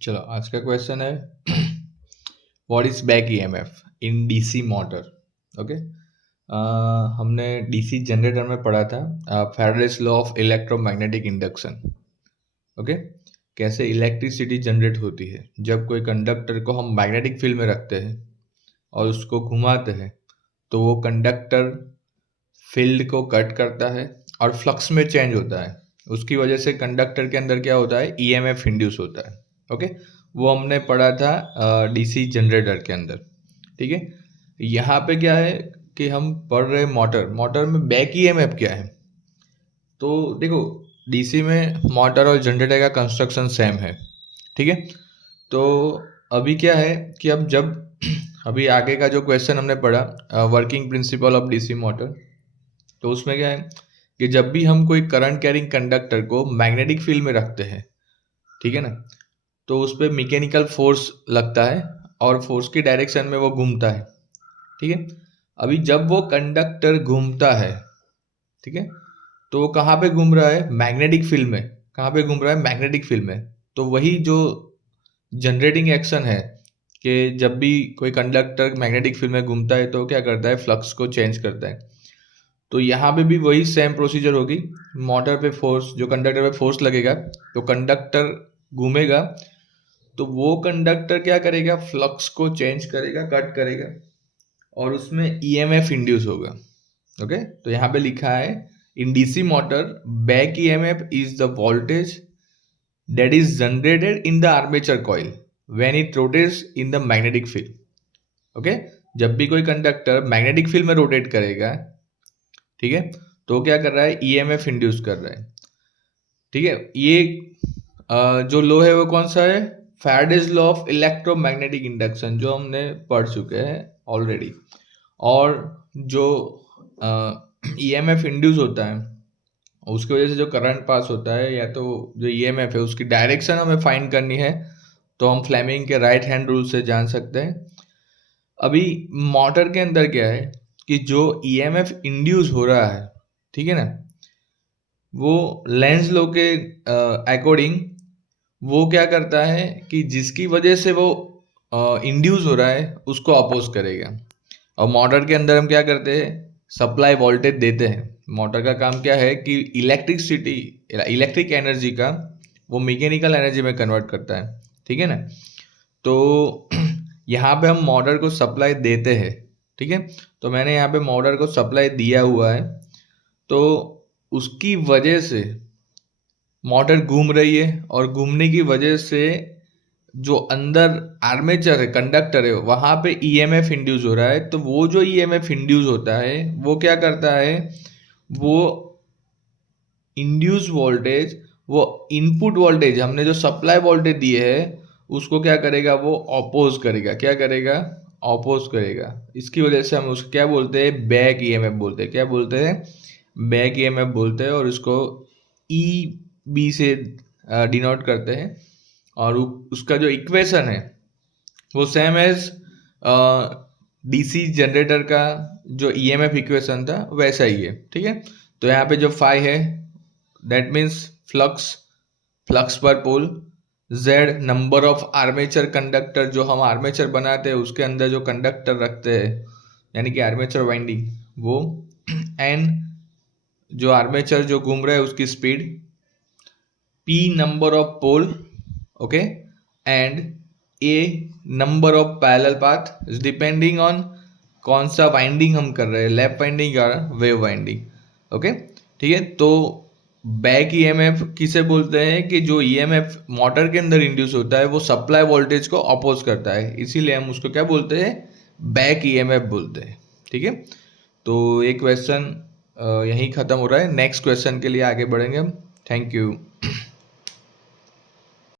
चलो आज का क्वेश्चन है what is back EMF in DC motor. Okay, हमने डीसी जनरेटर में पढ़ा था Faraday's law of electromagnetic induction. Okay, कैसे इलेक्ट्रिसिटी जनरेट होती है जब कोई कंडक्टर को हम मैग्नेटिक फील्ड में रखते हैं और उसको घुमाते हैं तो वो कंडक्टर फील्ड को कट करता है और फ्लक्स में चेंज होता है। उसकी वजह से कंडक्टर के अंदर क्या होता है, ईएमएफ इंड्यूस होता है। ओके, वो हमने पढ़ा था डीसी जनरेटर के अंदर। ठीक है, यहाँ पे क्या है कि हम पढ़ रहे मोटर, मोटर में बैक ईएमएफ क्या है। तो देखो, डीसी में मोटर और जनरेटर का कंस्ट्रक्शन सेम है। ठीक है, तो अभी क्या है कि अब जब अभी आगे का जो क्वेश्चन हमने पढ़ा working principle of DC motor, तो उसमें क्या है कि जब भी हम कोई करंट कैरिंग कंडक्टर को मैग्नेटिक फील्ड में रखते हैं, ठीक है ना, तो उस पर मैकेनिकल फोर्स लगता है और फोर्स की डायरेक्शन में वो घूमता है। ठीक है, अभी जब वो कंडक्टर घूमता है, ठीक है, तो वो कहाँ पे घूम रहा है, मैग्नेटिक फील्ड में। कहाँ पे घूम रहा है, मैग्नेटिक फील्ड में। तो वही जो जनरेटिंग एक्शन है कि जब भी कोई कंडक्टर मैग्नेटिक फील्ड में घूमता है तो क्या करता है, फ्लक्स को चेंज करता है। तो यहाँ पे भी वही सेम प्रोसीजर होगी। मोटर पे फोर्स, जो कंडक्टर पे फोर्स लगेगा तो कंडक्टर घूमेगा, तो वो कंडक्टर क्या करेगा, फ्लक्स को चेंज करेगा, कट करेगा और उसमें ईएमएफ इंड्यूस होगा। ओके, तो यहाँ पे लिखा है in DC motor back EMF is the voltage that is generated in the armature coil when it rotates in the magnetic field. Okay, जब भी कोई कंडक्टर मैग्नेटिक फील्ड में रोटेट करेगा, ठीक है, तो क्या कर रहा है, ईएमएफ इंड्यूस कर रहा है। ठीक है, ये जो लॉ है वो कौन सा है, Faraday's law of electromagnetic induction, जो हमने पढ़ चुके हैं ऑलरेडी। और जो ईएमएफ इंड्यूस होता है उसकी वजह से जो करंट पास होता है, या तो जो ईएमएफ है उसकी डायरेक्शन हमें फाइंड करनी है, तो हम फ्लेमिंग के राइट हैंड रूल से जान सकते हैं। अभी मोटर के अंदर क्या है कि जो ईएमएफ इंड्यूस हो रहा है, ठीक है ना, वो लेंज लॉ के अकॉर्डिंग वो क्या करता है कि जिसकी वजह से वो इंड्यूस हो रहा है उसको अपोज करेगा। और मोटर के अंदर हम क्या करते हैं, सप्लाई वोल्टेज देते हैं। मोटर का काम क्या है कि इलेक्ट्रिसिटी, इलेक्ट्रिक एनर्जी का वो मैकेनिकल एनर्जी में कन्वर्ट करता है। ठीक है ना, तो यहाँ पे हम मोटर को सप्लाई देते हैं। ठीक है, तो मैंने यहाँ पे मोटर को सप्लाई दिया हुआ है, तो उसकी वजह से मोटर घूम रही है और घूमने की वजह से जो अंदर आर्मेचर है, कंडक्टर है, वहाँ पे ईएमएफ इंड्यूस हो रहा है। तो वो जो ईएमएफ इंड्यूस होता है वो क्या करता है, वो इंड्यूस वोल्टेज, वो इनपुट वोल्टेज हमने जो सप्लाई वोल्टेज दिए है उसको क्या करेगा, वो अपोज करेगा। क्या करेगा, अपोज करेगा। इसकी वजह से हम उसको क्या बोलते हैं, बैक ईएमएफ बोलते हैं। क्या बोलते हैं, बैक ईएमएफ बोलते हैं, और उसको ई बी से डिनोट करते हैं। और उसका जो इक्वेशन है वो सेम एज डीसी जनरेटर का जो ईएमएफ इक्वेशन था वैसा ही है। ठीक है, तो यहाँ पे जो फाई है that means flux, flux per pole. Z number of armature conductor, जो हम आर्मेचर बनाते हैं उसके अंदर जो कंडक्टर रखते हैं यानी कि आर्मेचर वाइंडिंग, वो। एन जो आर्मेचर जो घूम रहा है उसकी speed. P number of pole, okay, and A number of parallel path is depending on कौन सा वाइंडिंग हम कर रहे हैं, लेफ्ट वाइंडिंग या वेव वाइंडिंग। ओके, ठीक है, तो बैक ईएमएफ किसे बोलते हैं कि जो ईएमएफ मोटर के अंदर इंड्यूस होता है वो सप्लाई वोल्टेज को अपोज करता है, इसीलिए हम उसको क्या बोलते हैं, बैक ईएमएफ बोलते हैं। ठीक है, तो ये क्वेश्चन यहीं ख़त्म हो रहा है। नेक्स्ट क्वेश्चन के लिए आगे बढ़ेंगे हम। Thank you.